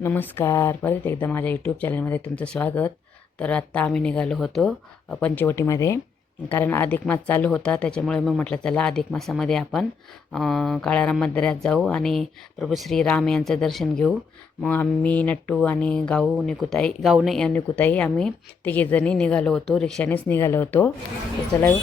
नमस्कार, परत एकदा माझ्या यूट्यूब चॅनलमध्ये तुमचं स्वागत. तर आत्ता आम्ही निघालो होतो पंचवटीमध्ये, कारण अधिक मास चालू होता. त्याच्यामुळे मी म्हटलं चला अधिक मासामध्ये आपण काळाराम मंदिरात जाऊ आणि प्रभू श्री राम यांचं दर्शन घेऊ. मग आम्ही नट्टू आणि गाऊ नाही निकुताई आम्ही तिघीजणी निघालो होतो, रिक्षानेच निघालो होतो. तर चला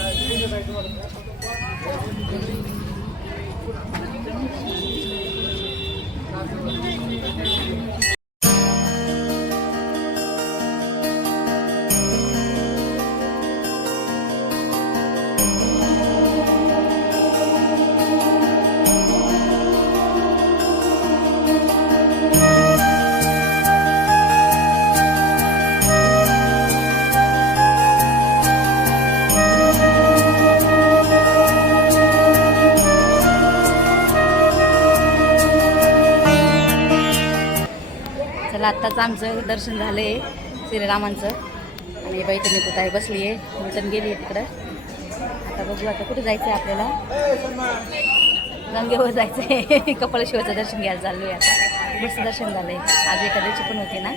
आत्ताच आमचं दर्शन झालं आहे श्रीरामांचं. आणि बाई तुम्ही कुठं आहे बसली आहे, मिटन गेली आहे तिकडं. आता बघू आता कुठे जायचं आहे आपल्याला. गंगेवर जायचं आहे, कपालेश्वरचं दर्शन घ्यायला चाललो आहे. आता मस्त दर्शन झालं आहे. आज एकादशी पण होती ना,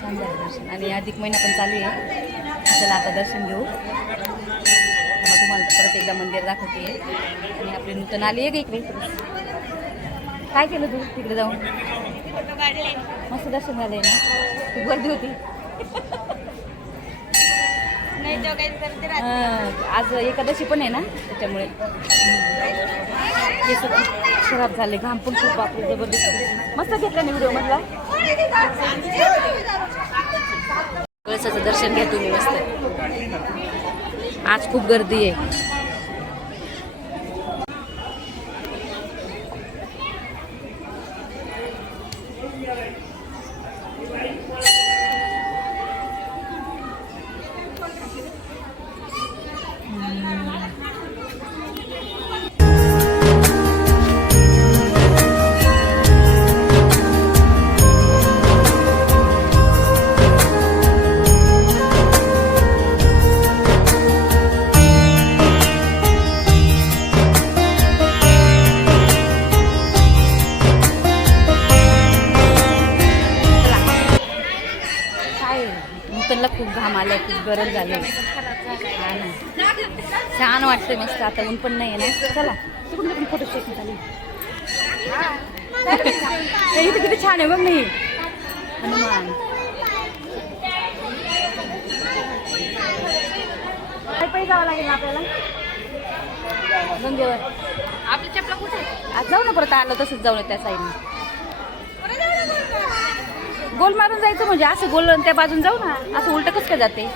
छान झालं दर्शन. आणि अधिक महिना पण चालू आहे. चला आता दर्शन घेऊ. मग तुम्हाला परत एकदा मंदिर दाखवते. आणि आपली नूतन आली आहे का इकडे. काय केलं तू तिकडे जाऊन? मस्त दर्शन झालंय ना, खूप गर्दी होती. आज एकादशी पण आहे ना, त्याच्यामुळे खराब झाले. घाम पण खूप आपलं जबरदस्त. मस्त घेतला ना व्हिडिओ मधला. कळसाचं दर्शन घ्या तुम्ही मस्त. आज खूप गर्दी आहे. त्यांना खूप घाम आलाय, खूप गरम झाले. हा ना, छान वाटतंय मस्त. आता ऊन पण नाही आहे ना. चला तिकडून पण फोटो शेशन झाली. इथे किती छान आहे बघ मी. हनुमान पायी जावं लागेल ना आपल्याला गंगेवर. आपली चपला कुठे आज जाऊ ना, परत आलं तसंच जाऊ ना त्या साईडने. गोल मारून जायचं म्हणजे असं गोल त्या बाजून जाऊ ना, असं उलट कसं काय जाते.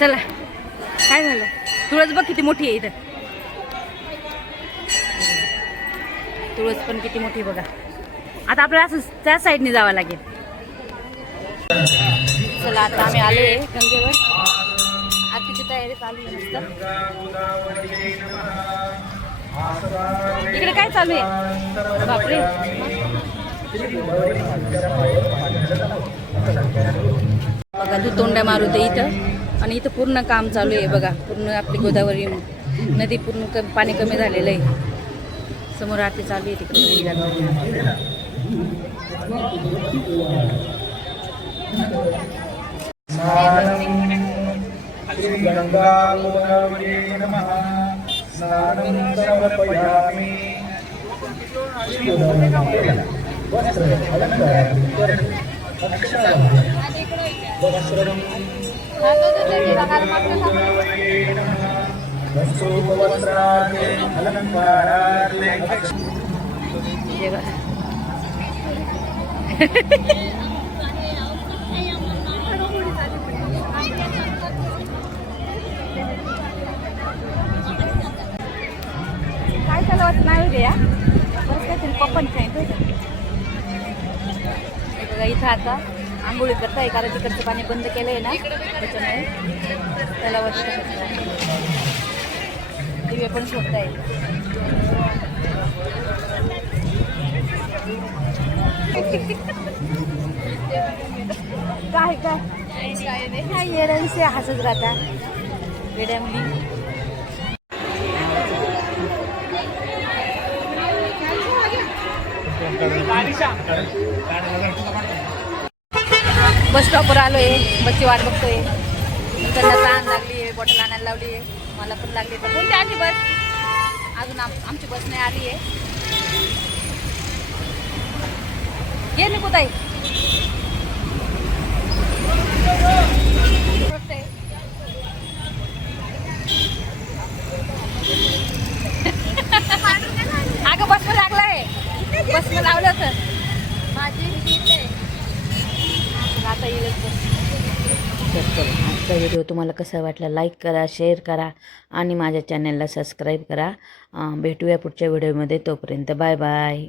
चला काय झालं, तुळस बघ किती मोठी आहे इथं. तुळस पण किती मोठी बघा. आता आपल्याला असं त्या साईडने जावं लागेल. चला आता आम्ही आलोय गंगेवर. आरतीची तयारी चालू आहे. इकडे काय चालू आहे बापरे. बघा तू तोंड्या मारुते इथं. आणि इथं पूर्ण काम चालू आहे बघा. पूर्ण आपली गोदावरी नदी पूर्ण पाणी कमी झालेलं आहे. समोर आरती चालू आहे तिकडे. काय चालवत नाही गे या बरं काहीतरी पप्पन बघा. इथं आता आंघोळी करताय, कारण तिकडचं पाणी बंद केलं आहे ना, त्याच्यामुळे त्याला वाटतं दिवे पण शोधताय. काय काय येड्यांचे हसत राहता वेड्यामुली. बस स्टॉपवर आलो आहे, बसची वाट बघतोय. त्यांना तहान लागली आहे, बॉटल आणायला लावली आहे, मला पण लागली. तर कोणती आली बस? अजून आमची बस नाही आली आहे. ये निघू ताई. अगं बसला लागलाय, बसला लावलं होतं माझी. आता येईल तर आजचा व्हिडिओ तुम्हाला कसा वाटला लाईक करा, शेअर करा आणि माझ्या चॅनलला सबस्क्राईब करा. भेटूया पुढच्या व्हिडिओमध्ये. तोपर्यंत बाय बाय.